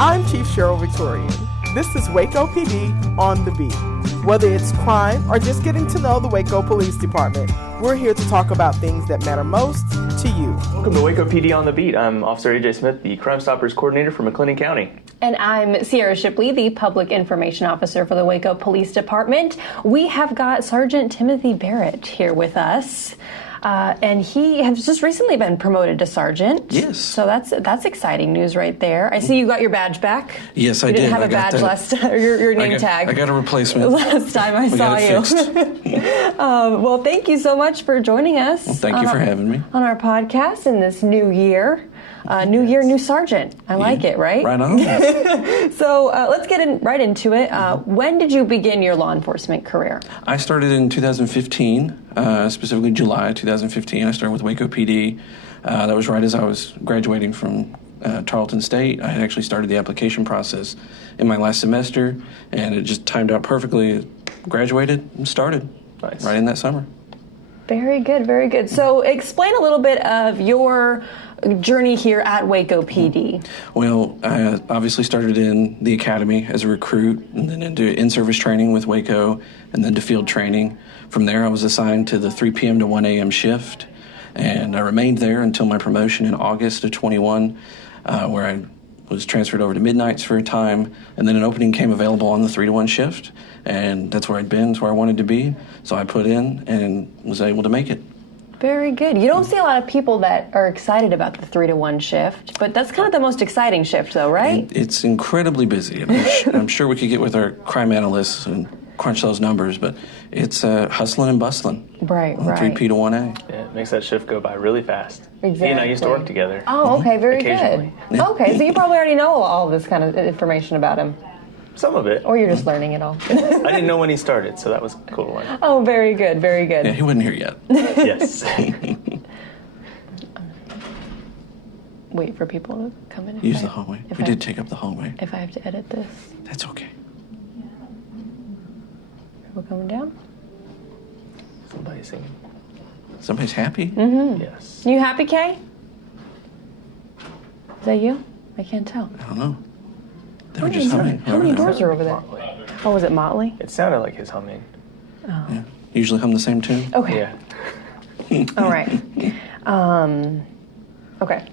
I'm Chief Cheryl Victorian. This is Waco PD on the beat. Whether it's crime or just getting to know the Waco Police Department, we're here to talk about things that matter most to you. Welcome to Waco PD on the beat. I'm Officer AJ Smith, the Crime Stoppers Coordinator for McLennan County. And I'm Sierra Shipley, the Public Information Officer for the Waco Police Department. We have got Sergeant Timothy Barrett here with us. And he has just recently been promoted to sergeant. Yes. So that's exciting news right there. I see you got your badge back. Yes, I did. You didn't have a badge last, or your name tag. I got a replacement. Last time I saw you. Well, thank you so much for joining us. Well, thank you for having me. On our podcast in this new year. New year, new sergeant. I like it, right? Right on. So let's get right into it. When did you begin your law enforcement career? I started in 2015, specifically July 2015. I started with Waco PD. That was right as I was graduating from Tarleton State. I had actually started the application process in my last semester, and it just timed out perfectly. Graduated and started right in that summer. Very good, very good. So explain a little bit of your journey here at Waco PD. Well, I obviously started in the academy as a recruit, and then into in-service training with Waco, and then to field training. From there, I was assigned to the 3 p.m. to 1 a.m. shift, and I remained there until my promotion in August of 21, where I was transferred over to midnights for a time, and then an opening came available on the 3 to 1 shift, and that's where I'd been, it's where I wanted to be, so I put in and was able to make it. Very good. You don't see a lot of people that are excited about the 3 to 1 shift, but that's kind of the most exciting shift though, right? It's incredibly busy. I'm sure we could get with our crime analysts and crunch those numbers, but it's hustling and bustling. Right. 3P to 1A. Yeah, it makes that shift go by really fast. Exactly. He and I used to work together. Oh, okay, very good. Yeah. Okay, so you probably already know all this kind of information about him. Some of it. Or you're just learning it all. I didn't know when he started, so that was cool to learn. Oh, very good, very good. Yeah, he wasn't here yet. Yes. Wait for people to come in. Use the hallway. We did take up the hallway. If I have to edit this. That's okay. People coming down? Somebody's singing. Somebody's happy? Mm-hmm. Yes. You happy, Kay? Is that you? I can't tell. I don't know. They were just humming. How many doors are over there? Motley. Oh, was it Motley? It sounded like his humming. Oh. Yeah. Usually hum the same tune. Okay. Yeah. All right. Okay.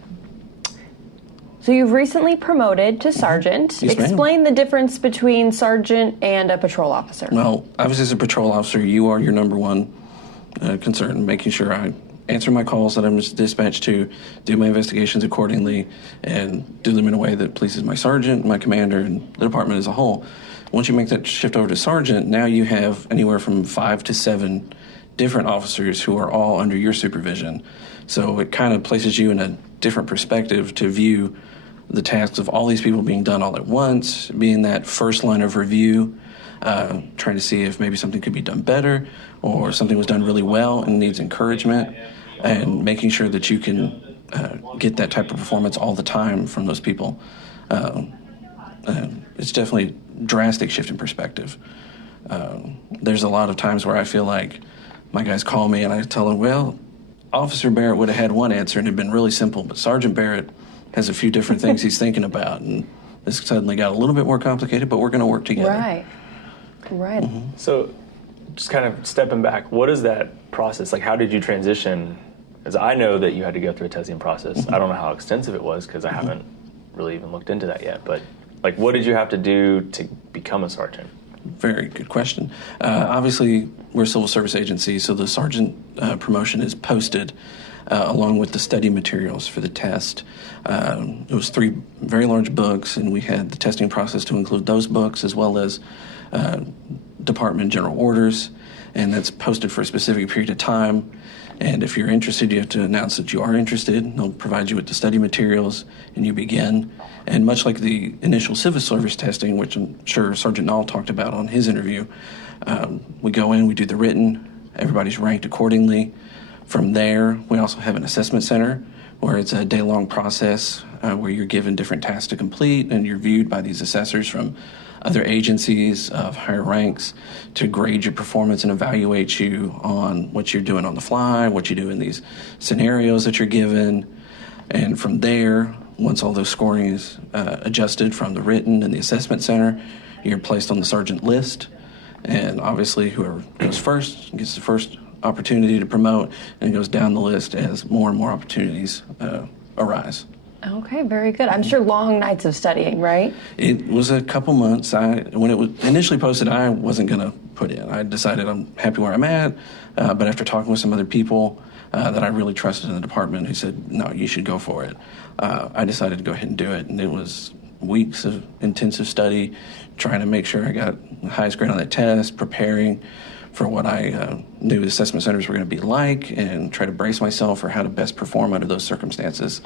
So you've recently promoted to sergeant. Yes, ma'am. Explain the difference between sergeant and a patrol officer. Well, obviously as a patrol officer, you are your number one concern, making sure I answer my calls that I'm dispatched to, do my investigations accordingly, and do them in a way that pleases my sergeant, my commander, and the department as a whole. Once you make that shift over to sergeant, now you have anywhere from 5 to 7 different officers who are all under your supervision. So it kind of places you in a different perspective to view the tasks of all these people being done all at once, being that first line of review, trying to see if maybe something could be done better or something was done really well and needs encouragement, and making sure that you can get that type of performance all the time from those people. It's definitely a drastic shift in perspective. There's a lot of times where I feel like my guys call me and I tell them, well, Officer Barrett would have had one answer and it'd been really simple, but Sergeant Barrett has a few different things he's thinking about, and this suddenly got a little bit more complicated, but we're going to work together. Right. Mm-hmm. So just kind of stepping back, what is that process? Like, how did you transition? As I know that you had to go through a testing process. Mm-hmm. I don't know how extensive it was because I haven't really even looked into that yet. But, like, what did you have to do to become a sergeant? Very good question. Obviously, we're a civil service agency, so the sergeant promotion is posted along with the study materials for the test. It was 3 very large books, and we had the testing process to include those books as well as department general orders, and that's posted for a specific period of time. And if you're interested, you have to announce that you are interested. They'll provide you with the study materials, and you begin. And much like the initial civil service testing, which I'm sure Sergeant Nall talked about on his interview, we go in, we do the written, everybody's ranked accordingly. From there, we also have an assessment center where it's a day-long process where you're given different tasks to complete, and you're viewed by these assessors from other agencies of higher ranks to grade your performance and evaluate you on what you're doing on the fly, what you do in these scenarios that you're given. And from there, once all those scoring is adjusted from the written and the assessment center, you're placed on the sergeant list. And obviously, whoever goes first gets the first opportunity to promote, and goes down the list as more and more opportunities arise. Okay, very good. I'm sure long nights of studying, right? It was a couple months. When it was initially posted, I wasn't going to put in. I decided I'm happy where I'm at, but after talking with some other people that I really trusted in the department who said, no, you should go for it, I decided to go ahead and do it. And it was weeks of intensive study, trying to make sure I got the highest grade on that test, preparing for what I knew assessment centers were going to be like, and try to brace myself for how to best perform under those circumstances.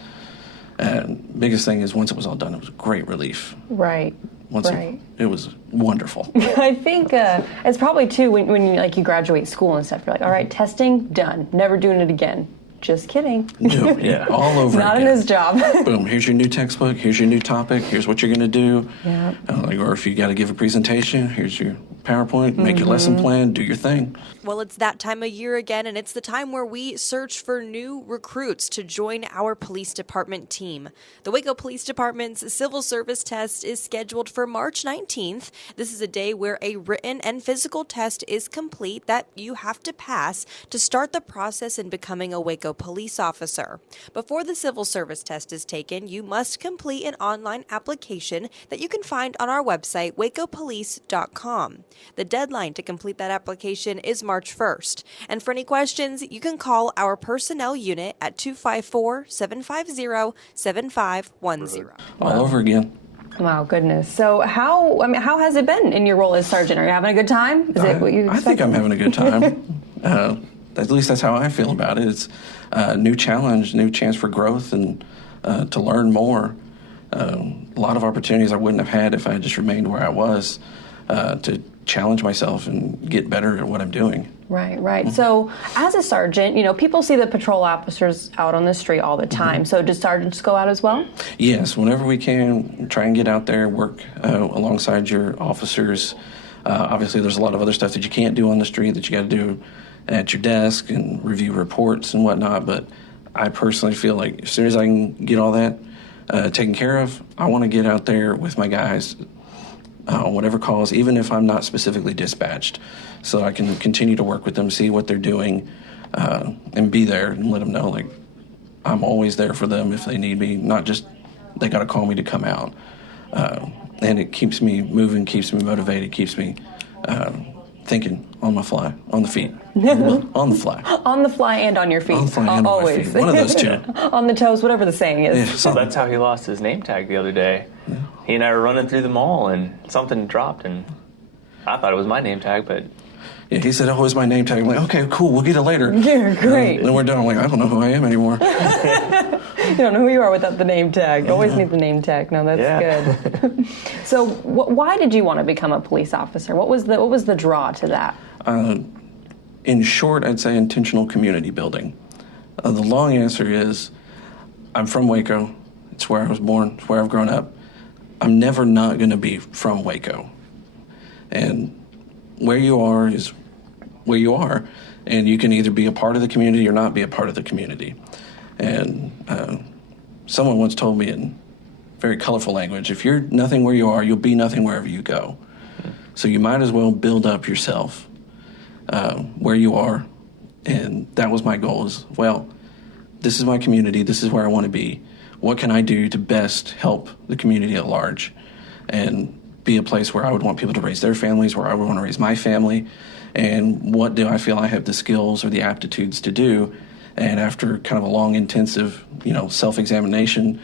And biggest thing is once it was all done, it was a great relief. Right. It was wonderful. I think it's probably too when you graduate school and stuff. You're like, all right, testing done. Never doing it again. Just kidding. No, yeah, all over Not again. in this job. Boom, here's your new textbook, here's your new topic, here's what you're going to do. Yeah. Or if you got to give a presentation, here's your PowerPoint, make your lesson plan, do your thing. Well, it's that time of year again, and it's the time where we search for new recruits to join our police department team. The Waco Police Department's civil service test is scheduled for March 19th. This is a day where a written and physical test is complete that you have to pass to start the process in becoming a Waco police officer. Before the civil service test is taken, you must complete an online application that you can find on our website, wacopolice.com. The deadline to complete that application is March 1st. And for any questions, you can call our personnel unit at 254-750-7510. All over again. Wow, goodness. So how has it been in your role as sergeant? Are you having a good time? Is it what you I think I'm having a good time. At least that's how I feel about it. It's a new challenge, new chance for growth, and to learn more. A lot of opportunities I wouldn't have had if I had just remained where I was, to challenge myself and get better at what I'm doing. Right. So as a sergeant, people see the patrol officers out on the street all the time. So do sergeants go out as well? Yes, whenever we can, try and get out there, work alongside your officers. Obviously, there's a lot of other stuff that you can't do on the street that you got to do at your desk and review reports and whatnot. But I personally feel like as soon as I can get all that taken care of, I want to get out there with my guys on whatever calls, even if I'm not specifically dispatched, so I can continue to work with them, see what they're doing, and be there and let them know, like, I'm always there for them if they need me, not just they got to call me to come out. And it keeps me moving, keeps me motivated, keeps me thinking on my fly, on the feet. On the fly. On the fly and on your feet. On the fly and always. on my feet. One of those two. On the toes, whatever the saying is. Yeah, So that's how he lost his name tag the other day. Yeah. He and I were running through the mall, and something dropped, and I thought it was my name tag, but... Yeah, he said, oh, it's my name tag. I'm like, okay, cool, we'll get it later. Yeah, great. And then we're done. I'm like, I don't know who I am anymore. You don't know who you are without the name tag. You always need the name tag. No, that's good. So why did you want to become a police officer? What was the draw to that? In short, I'd say intentional community building. The long answer is I'm from Waco. It's where I was born. It's where I've grown up. I'm never not going to be from Waco. And where you are is where you are. And you can either be a part of the community or not be a part of the community. And someone once told me in very colorful language, if you're nothing where you are, you'll be nothing wherever you go. So you might as well build up yourself where you are. And that was my goal is, well, this is my community. This is where I want to be. What can I do to best help the community at large and be a place where I would want people to raise their families, where I would want to raise my family, and what do I feel I have the skills or the aptitudes to do? And after kind of a long, intensive, self-examination,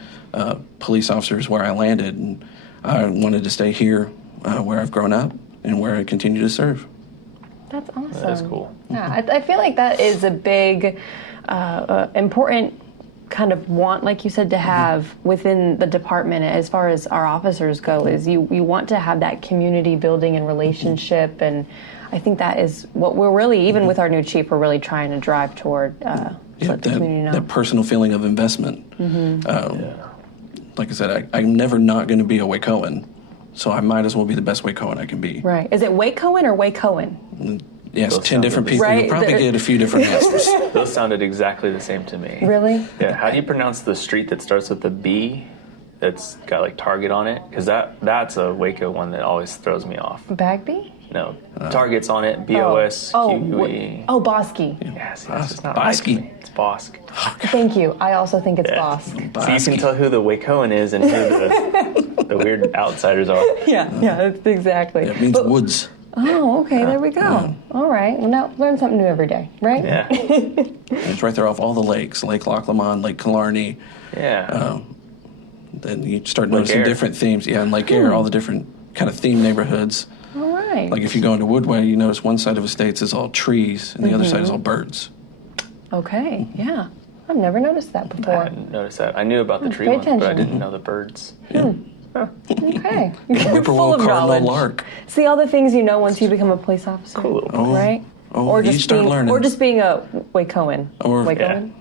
police officer is where I landed, and I wanted to stay here where I've grown up and where I continue to serve. That's awesome. That's cool. Yeah, I feel like that is a big, important kind of want, like you said, to have within the department as far as our officers go, is you want to have that community building and relationship, and I think that is what we're really, even with our new chief, we're really trying to drive toward, let the community know. That personal feeling of investment. Like I said, I'm never not going to be a Wacoan, so I might as well be the best Wacoan I can be. Right. Is it Wacoan or Wacoan? Yes, Those 10 different people. Right? You'll probably get a few different answers. Those sounded exactly the same to me. Really? Yeah. How do you pronounce the street that starts with a B? that's got like Target on it? Because that's a Waco one that always throws me off. Bagby? No, Target's on it. BOSQE. Oh, Bosky. Yes, it's just not Bosky. right to me. It's Bosk. Thank you. I also think it's Yeah. Bosk. So you can tell who the Wacoan is and who the weird outsiders are. Yeah, exactly. It means woods. Oh, okay, there we go. All right. Well, now learn something new every day, right? Yeah. It's right there off all the lakes, Lake Loch Lomond, Lake Killarney. Yeah. Then you start Lake noticing Eyre. different themes. Yeah, and Lake Eyre, all the different kind of themed neighborhoods. All right. Like if you go into Woodway, you notice one side of estates is all trees and the other side is all birds. Okay, yeah. I've never noticed that I before. hadn't noticed that. I knew about the tree Pay ones, but I attention. didn't know the birds. Okay. You're full Whippoorwill, of cardinal, knowledge. lark. See all the things you know once you become a police officer. Cool. Oh. Right? Oh, you start learning. Or just being a Wacoan. Or- Wacoan?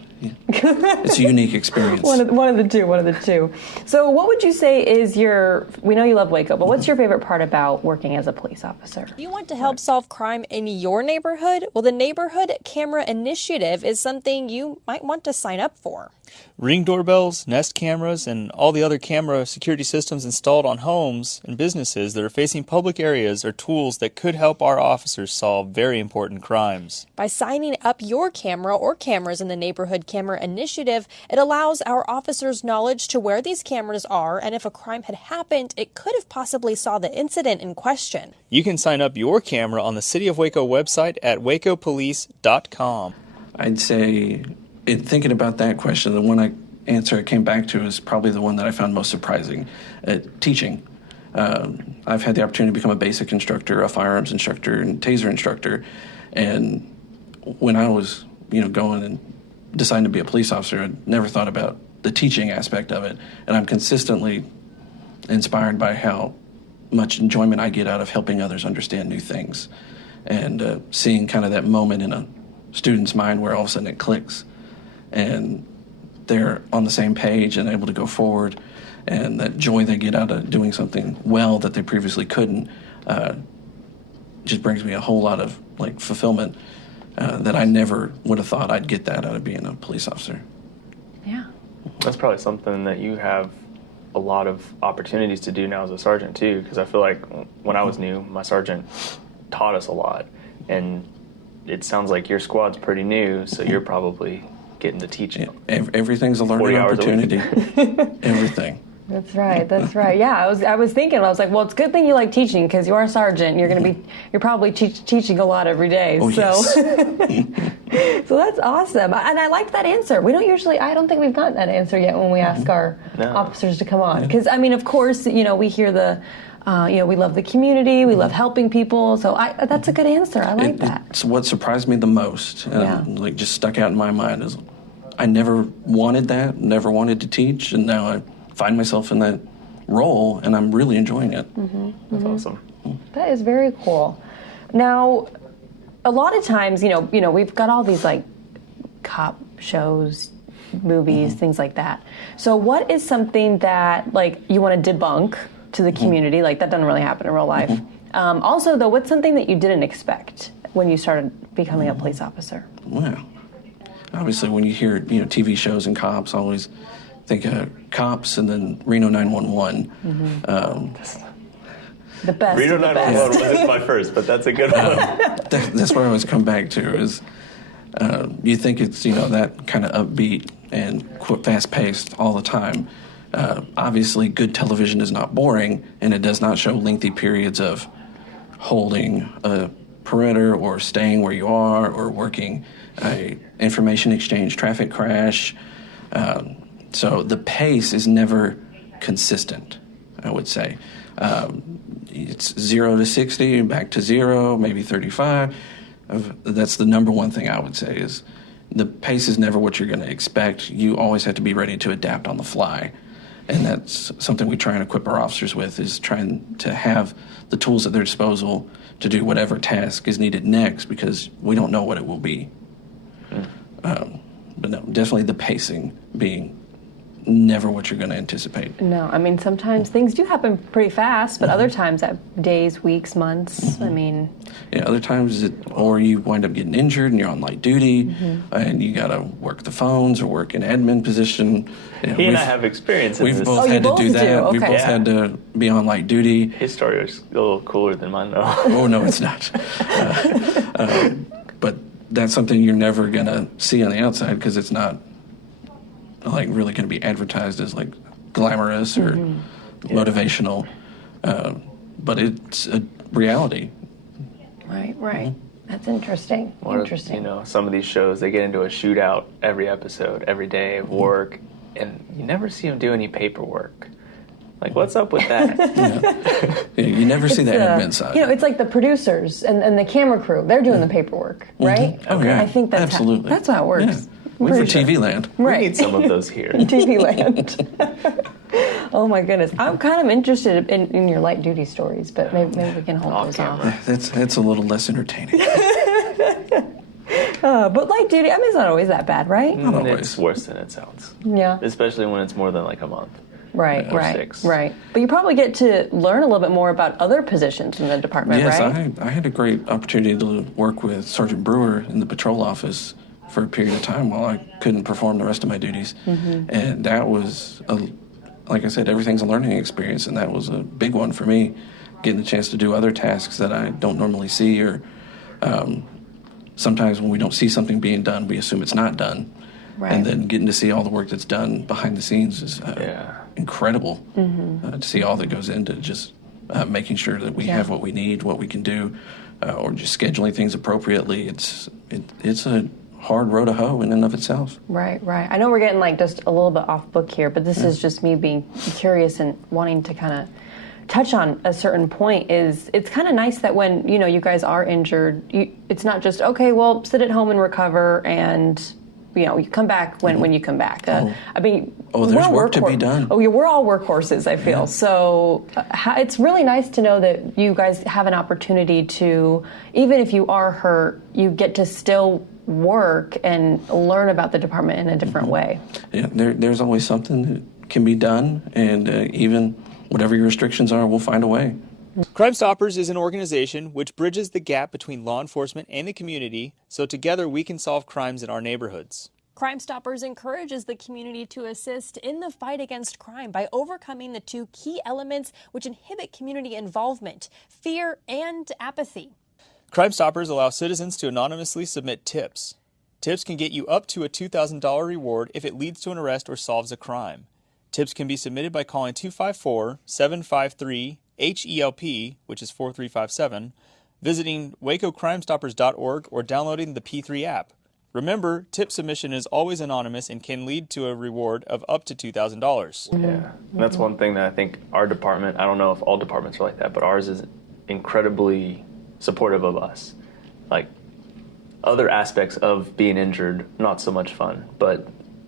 It's a unique experience. One of the two. So what would you say is we know you love Waco, but what's your favorite part about working as a police officer? You want to help solve crime in your neighborhood? Well, the Neighborhood Camera Initiative is something you might want to sign up for. Ring doorbells, Nest cameras, and all the other camera security systems installed on homes and businesses that are facing public areas are tools that could help our officers solve very important crimes. By signing up your camera or cameras in the Neighborhood Camera Initiative, it allows our officers knowledge to where these cameras are, and if a crime had happened, it could have possibly saw the incident in question. You can sign up your camera on the City of Waco website at wacopolice.com. I'd say, in thinking about that question, the one answer I came back to is probably the one that I found most surprising. Teaching. I've had the opportunity to become a basic instructor, a firearms instructor, and taser instructor. And when I was, going and deciding to be a police officer, I never thought about the teaching aspect of it. And I'm consistently inspired by how much enjoyment I get out of helping others understand new things. And seeing kind of that moment in a student's mind where all of a sudden it clicks. And they're on the same page and able to go forward, and that joy they get out of doing something well that they previously couldn't just brings me a whole lot of fulfillment that I never would have thought I'd get that out of being a police officer. Yeah. That's probably something that you have a lot of opportunities to do now as a sergeant too, because I feel like when I was new, my sergeant taught us a lot, and it sounds like your squad's pretty new, so you're probably getting to teach Yeah, everything's a learning 40 hours a week. opportunity. Everything. That's right. Yeah, I was thinking, I was like, well, it's a good thing you like teaching because you're a sergeant. You're probably teaching a lot every day. Oh, so. yes. So that's awesome. And I liked that answer. I don't think we've gotten that answer yet when we ask our officers to come on. Because, of course, we hear we love the community, we love helping people. So that's a good answer. I like that. It's what surprised me the most, and just stuck out in my mind is I never wanted that, never wanted to teach, and now I find myself in that role, and I'm really enjoying it. That's awesome. That is very cool. Now, a lot of times, we've got all these cop shows, movies, things like that. So what is something that you want to debunk to the community? That doesn't really happen in real life. Also, though, what's something that you didn't expect when you started becoming a police officer? Wow. Obviously, when you hear TV shows and cops, I always think of cops and then Reno 911. The best. Reno of the 911 best. wasn't my first, but that's a good one. That's where I always come back to is you think it's that kind of upbeat and fast-paced all the time. Obviously, good television is not boring, and it does not show lengthy periods of holding a perimeter or staying where you are or working a information exchange traffic crash. So the pace is never consistent, I would say. It's 0 to 60, back to 0, maybe 35. That's the number one thing I would say is the pace is never what you're going to expect. You always have to be ready to adapt on the fly. And that's something we try and equip our officers with, is trying to have the tools at their disposal to do whatever task is needed next, because we don't know what it will be. But no, definitely the pacing being never what you're going to anticipate. No, I mean, sometimes things do happen pretty fast, but other times days, weeks, months, I mean. Yeah, other times, or you wind up getting injured and you're on light duty, and you got to work the phones or work an admin position. He and I have experience in We've this. both had to do that. Okay. We've both had to be on light duty. His story is a little cooler than mine, though. Oh, no, it's not. But that's something you're never going to see on the outside because it's not like really going to be advertised as like glamorous or motivational. But it's a reality. Right. That's interesting. Interesting. You know, some of these shows, they get into a shootout every episode, every day of work, and you never see them do any paperwork. Like, what's up with that? Yeah, you never see the admin side. You know, it's like the producers and the camera crew. They're doing the paperwork, right? Oh, yeah. I think that's absolutely. That's how it works. Yeah. For TV land. Right. We need some of those here. TV land. Oh my goodness. I'm kind of interested in your light duty stories, but maybe we can hold those off. That's a little less entertaining. But light duty, I mean, it's not always that bad, right? Not always. It's worse than it sounds. Yeah. Especially when it's more than like a month. Right. Or 6. Right. But you probably get to learn a little bit more about other positions in the department, Yes, right? I had a great opportunity to work with Sergeant Brewer in the patrol office for a period of time while I couldn't perform the rest of my duties. And that was, like I said, everything's a learning experience, and that was a big one for me, getting the chance to do other tasks that I don't normally see, or sometimes when we don't see something being done, we assume it's not done. Right. And then getting to see all the work that's done behind the scenes is incredible to see all that goes into just making sure that we have what we need, what we can do, or just scheduling things appropriately. It's a hard row to hoe in and of itself. Right. I know we're getting like just a little bit off book here, but this is just me being curious and wanting to kind of touch on a certain point. Is it's kind of nice that when, you know, you guys are injured, it's not just, okay, well, sit at home and recover and, you know, you come back when you come back. I mean, there's work to be done. Oh, yeah, we're all workhorses, I feel. Yeah. So it's really nice to know that you guys have an opportunity to, even if you are hurt, you get to still work and learn about the department in a different way. Yeah, there's always something that can be done, and even whatever your restrictions are, we'll find a way. Crime Stoppers is an organization which bridges the gap between law enforcement and the community, so together we can solve crimes in our neighborhoods. Crime Stoppers encourages the community to assist in the fight against crime by overcoming the 2 key elements which inhibit community involvement: fear and apathy. Crime Stoppers allow citizens to anonymously submit tips. Tips can get you up to a $2,000 reward if it leads to an arrest or solves a crime. Tips can be submitted by calling 254-753-HELP, which is 4357, visiting wacocrimestoppers.org, or downloading the P3 app. Remember, tip submission is always anonymous and can lead to a reward of up to $2,000. Yeah, and that's one thing that I think our department, I don't know if all departments are like that, but ours is incredibly supportive of us. Like, other aspects of being injured, not so much fun, but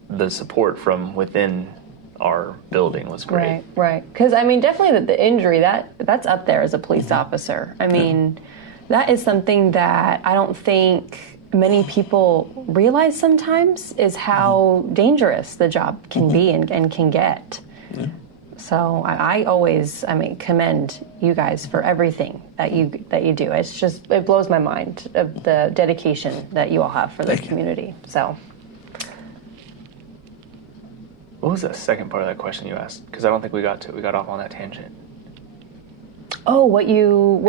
the support from within our building was great. Right. Because, I mean, definitely the injury, that's up there as a police officer. I mean, that is something that I don't think many people realize sometimes, is how dangerous the job can be and can get. Yeah. So I always, commend you guys for everything that you do. It's just, it blows my mind of the dedication that you all have for the community. So. What was the second part of that question you asked? Because I don't think we got off on that tangent. Oh, what you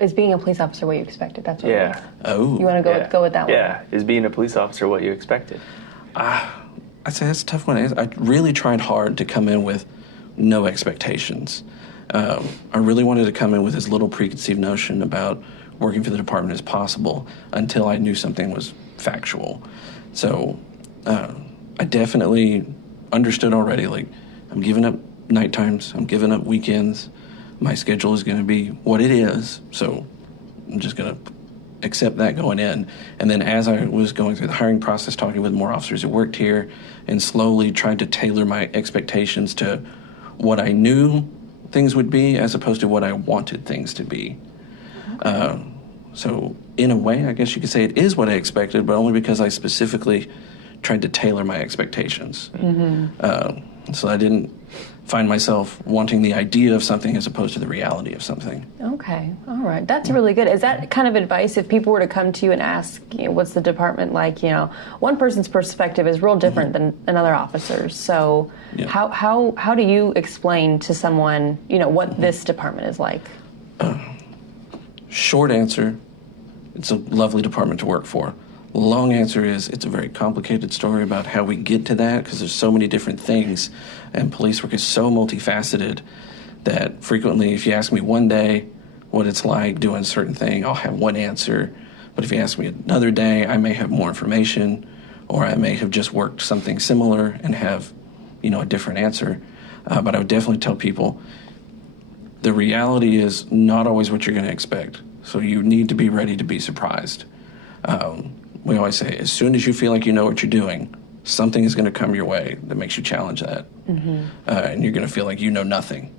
is being a police officer what you expected? That's what. Yeah. Oh. You want to go with that one? Yeah. Is being a police officer what you expected? I'd say that's a tough one. I really tried hard to come in with no expectations. I really wanted to come in with as little preconceived notion about working for the department as possible until I knew something was factual. So I definitely understood already, like, I'm giving up night times, I'm giving up weekends, my schedule is going to be what it is, so I'm just going to accept that going in. And then as I was going through the hiring process, talking with more officers who worked here, and slowly tried to tailor my expectations to what I knew things would be as opposed to what I wanted things to be. So in a way, I guess you could say it is what I expected, but only because I specifically tried to tailor my expectations. So I didn't find myself wanting the idea of something as opposed to the reality of something. Okay, all right. That's really good. Is that kind of advice if people were to come to you and ask, what's the department like? One person's perspective is real different than another officer's. So how do you explain to someone, what this department is like? Short answer, it's a lovely department to work for. Long answer is it's a very complicated story about how we get to that, because there's so many different things, and police work is so multifaceted that frequently if you ask me one day what it's like doing a certain thing, I'll have one answer. But if you ask me another day, I may have more information, or I may have just worked something similar and have, a different answer. But I would definitely tell people the reality is not always what you're going to expect. So you need to be ready to be surprised. We always say, as soon as you feel like you know what you're doing, something is going to come your way that makes you challenge that. And you're going to feel like you know nothing.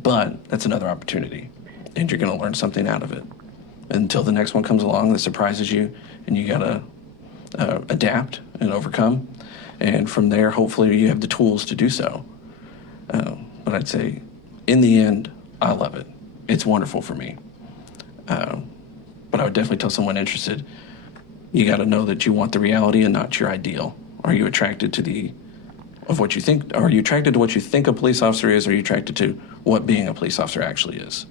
But that's another opportunity, and you're going to learn something out of it. Until the next one comes along that surprises you, and you got to adapt and overcome. And from there, hopefully, you have the tools to do so. But I'd say, in the end, I love it. It's wonderful for me. But I would definitely tell someone interested, you got to know that you want the reality and not your ideal. Are you attracted to what you think? Are you attracted to what you think a police officer is? Or are you attracted to what being a police officer actually is?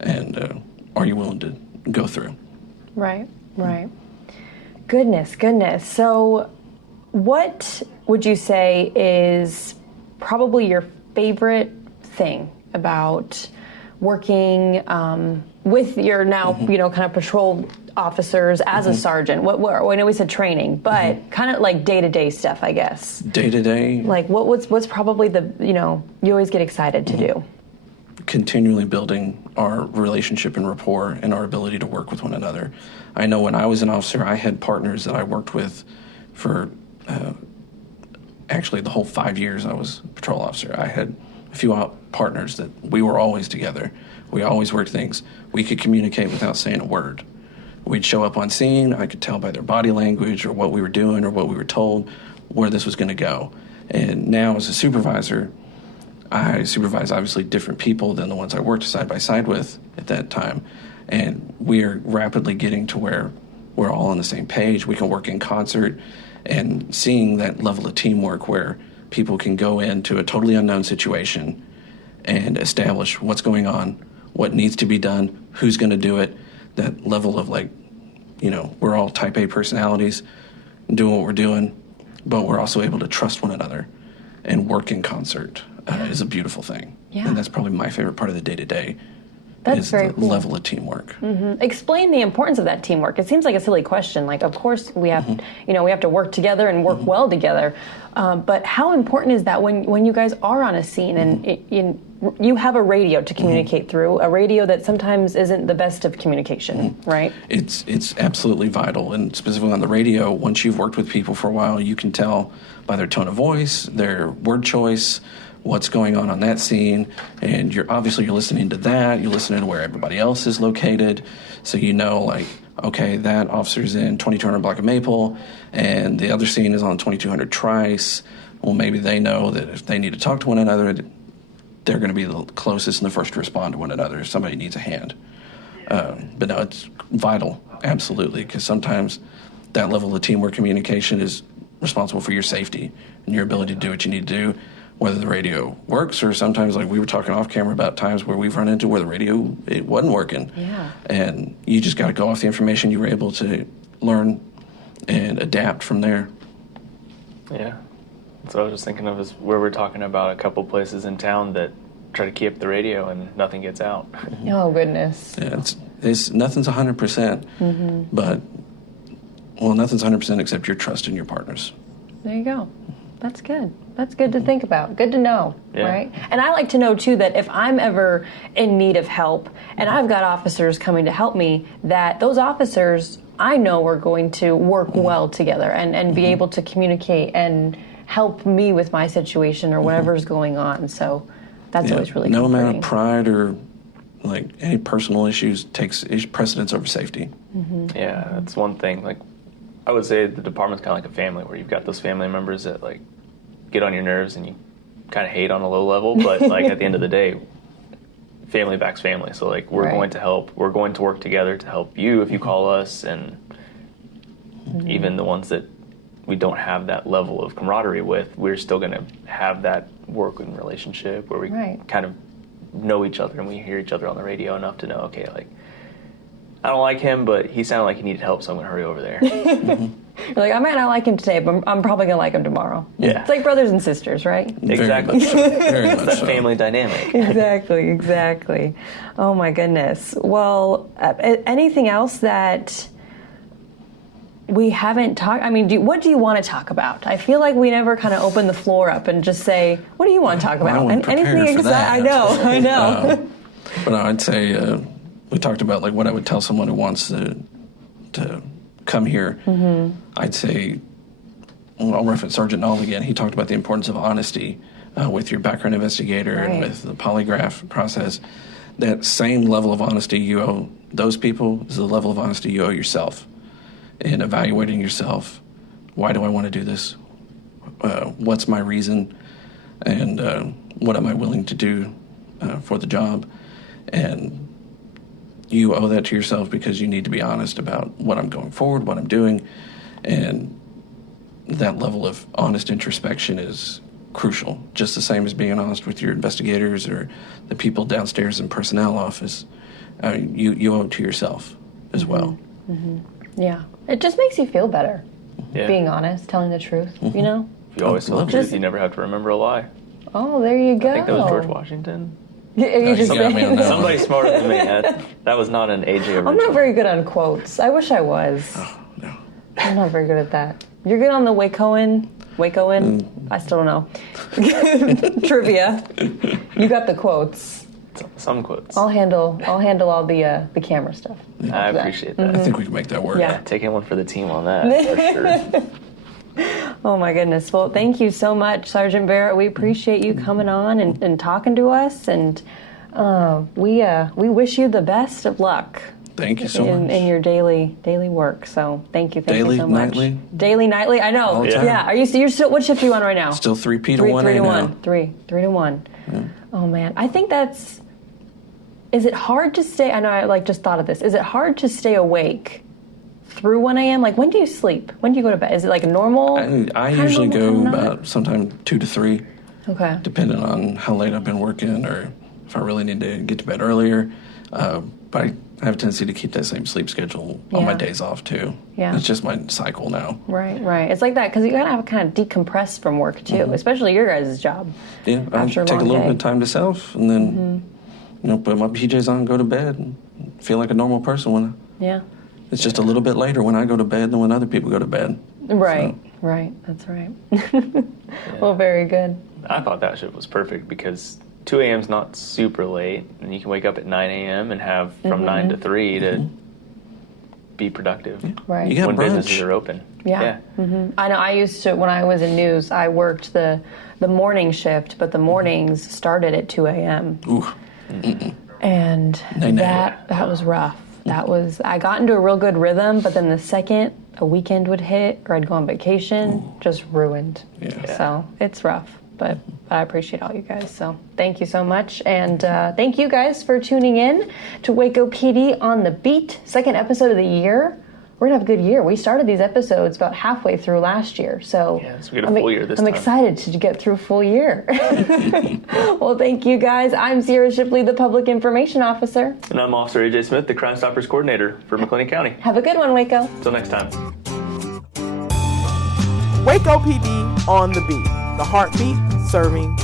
And are you willing to go through? Right. Goodness. So what would you say is probably your favorite thing about working with your now, kind of patrol officers as a sergeant? I know we said training, but kind of like day-to-day stuff, I guess. Day-to-day? Like what's probably you always get excited to do? Continually building our relationship and rapport and our ability to work with one another. I know when I was an officer, I had partners that I worked with for actually the whole 5 years I was a patrol officer. I had a few partners that we were always together. We always worked things. We could communicate without saying a word. We'd show up on scene. I could tell by their body language or what we were doing or what we were told where this was going to go. And now as a supervisor, I supervise obviously different people than the ones I worked side by side with at that time. And we are rapidly getting to where we're all on the same page. We can work in concert, and seeing that level of teamwork where people can go into a totally unknown situation and establish what's going on, what needs to be done, who's going to do it, that level of we're all type A personalities doing what we're doing, but we're also able to trust one another and work in concert is a beautiful thing. Yeah. And that's probably my favorite part of the day-to-day. That's very cool. Level of teamwork. Explain the importance of that teamwork. It seems like a silly question. Like, of course, we have, we have to work together and work well together. But how important is that when you guys are on a scene and you have a radio to communicate through, a radio that sometimes isn't the best of communication, right? It's absolutely vital. And specifically on the radio, once you've worked with people for a while, you can tell by their tone of voice, their word choice, what's going on that scene, and you're listening to that, you're listening to where everybody else is located, so okay, that officer's in 2200 Block of Maple, and the other scene is on 2200 Trice. Well, maybe they know that if they need to talk to one another, they're going to be the closest and the first to respond to one another if somebody needs a hand. But no, it's vital, absolutely, because sometimes that level of teamwork communication is responsible for your safety and your ability to do what you need to do, whether the radio works, or sometimes, like we were talking off camera about times where we've run into where the radio, it wasn't working. Yeah. And you just got to go off the information you were able to learn and adapt from there. Yeah. That's what I was just thinking of, is where we're talking about a couple places in town that try to keep the radio and nothing gets out. Oh, goodness. Yeah, it's nothing's 100%, but, nothing's 100% except your trust in your partners. There you go. That's good. That's good to think about. Good to know, Yeah. right? And I like to know, too, that if I'm ever in need of help and I've got officers coming to help me, that those officers, I know, are going to work well together and be able to communicate and help me with my situation or whatever's going on. So that's always really no comforting. amount of pride or any personal issues takes precedence over safety. Yeah, that's one thing. Like, I would say the department's kind of like a family, where you've got those family members that like get on your nerves and you kind of hate on a low level, but like at the end of the day, family backs family. So like we're going to help. We're going to work together to help you if you call us, and even the ones that we don't have that level of camaraderie with, we're still going to have that working relationship where we kind of know each other and we hear each other on the radio enough to know, okay, like, I don't like him, but he sounded like he needed help, so I'm going to hurry over there. You're like, I might not like him today, but I'm probably going to like him tomorrow. Yeah. It's like brothers and sisters, right? Exactly. Very It's much that so. family dynamic. Exactly. Oh, my goodness. Well, anything else that we haven't talked? I mean, what do you want to talk about? I feel like we never kind of open the floor up and just say, what do you want to talk about? I wasn't prepared for that. I know. But I'd say we talked about like what I would tell someone who wants to come here. I'd say, well, I'll reference Sergeant Nall again. He talked about the importance of honesty with your background investigator and with the polygraph process. That same level of honesty you owe those people is the level of honesty you owe yourself in evaluating yourself. Why do I want to do this? What's my reason? And what am I willing to do for the job? And you owe that to yourself because you need to be honest about what I'm going forward, what I'm doing, and that level of honest introspection is crucial, just the same as being honest with your investigators or the people downstairs in personnel office. You owe it to yourself as well. Yeah. It just makes you feel better, Yeah. being honest, telling the truth, you know? If you always tell the truth, you never have to remember a lie. Oh, there you go. I think that was George Washington. You just got me on that one. Somebody smarter than me. That was not an AJ original. I'm not very good on quotes. I wish I was. Oh, no. I'm not very good at that. You're good on the Wacoan? I still don't know. Trivia. You got the quotes. Some quotes. I'll handle all the camera stuff. I appreciate that. I think we can make that work. Yeah. Taking one for the team on that, for sure. Oh my goodness. Well, thank you so much, Sergeant Barrett. We appreciate you coming on and talking to us, and we wish you the best of luck. Thank you so much. In your daily work. So thank you Daily, so much. nightly? Daily, nightly. I know. All the time. Yeah. Are you're still? What shift are you on right now? Still 3P to 3 1A to now. 1. 3 to 1. Yeah. Oh man, I think that's. Is it hard to stay? I know. I just thought of this. Is it hard to stay awake through 1 a.m.? Like, when do you sleep? When do you go to bed? Is it like a normal? I usually go about sometime 2 to 3. Okay. Depending on how late I've been working or if I really need to get to bed earlier. But I have a tendency to keep that same sleep schedule on my days off too. Yeah. It's just my cycle now. Right. It's like that because you gotta have kind of decompress from work too, especially your guys' job. Yeah, I After a take a long little day. bit of time to self and then put my PJs on, go to bed, and feel like a normal person when Yeah. it's just a little bit later when I go to bed than when other people go to bed. Right. Right. That's right. Well, very good. I thought that shift was perfect because 2 a.m. is not super late, and you can wake up at 9 a.m. and have from 9 to 3 to be productive Right. You got when brunch. businesses are open. Yeah. I know. I used to, when I was in news, I worked the morning shift, but the mornings started at 2 a.m. Ooh. And Nay. that was rough. I got into a real good rhythm, but then the second a weekend would hit or I'd go on vacation, just ruined. Yeah. So it's rough, but I appreciate all you guys. So thank you so much. And thank you guys for tuning in to Waco PD on the Beat, second episode of the year. We're going to have a good year. We started these episodes about halfway through last year. So, So we get a full year this I'm time. excited to get through a full year. Well, thank you guys. I'm Sierra Shipley, the Public Information Officer. And I'm Officer AJ Smith, the Crime Stoppers Coordinator for McLean County. Have a good one, Waco. Until next time. Waco PD on the Beat. The heartbeat serving